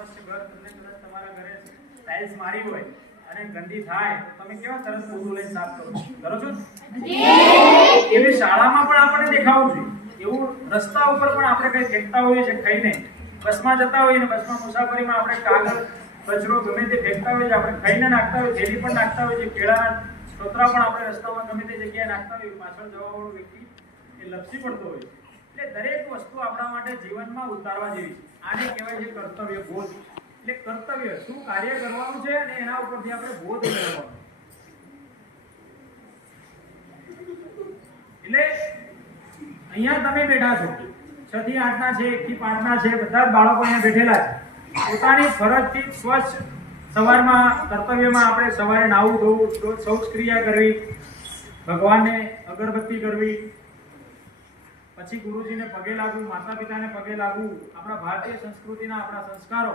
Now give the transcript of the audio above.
સ્વચ્છ ઘર તમને કદાચ તમારા ઘરે ટાઇલ્સ મારી હોય અને ગંદી થાય તો તમે કેવા તરત પોતું લઈને સાફ કરો છો? એવી શાળામાં પણ આપણે દેખાવું જોઈએ, એવું રસ્તા ઉપર પણ આપણે કંઈ ફેંકતા હોઈએ છીએ ખાઈને, બસમાં જતા હોઈએ ને બસમાં મુસાફરીમાં આપણે કાગળ કચરો ગમે તે ફેંકતા હોઈએ, આપણે ખાઈને નાખતા હોઈએ, થેલી પણ નાખતા હોઈએ, કેળાના છોતરા પણ આપણે રસ્તામાં ગમે તે જગ્યાએ નાખતા હોઈએ, પાછળ જવાવાળો વ્યક્તિ એ લપસી પડતો હોય. એટલે દરેક વસ્તુ આપણા માટે જીવનમાં ઉતારવા જેવી છે. આને કહેવાય છે કર્તવ્ય બોધ. એટલે કર્તવ્ય શું કાર્ય કરવાનું છે અને એના ઉપરથી આપણે બોધ મેળવવાનો. એટલે અહીંયા તમે બેઠા છો, 6 થી 8 ના છે, 1 થી 5 ના છે, બધા જ બાળકો અહીંયા બેઠેલા છે. પોતાની ફરજથી સ્વચ્છ સવારમાં કર્તવ્યમાં આપણે સવારે નાવું ધોવું, શૌચ ક્રિયા કરવી, ભગવાનને અગરબત્તી કરવી, પછી ગુરુજીને પગે લાગવું, માતા પિતાને પગે લાગવું, આપણા ભારતીય સંસ્કૃતિના આપણા સંસ્કારો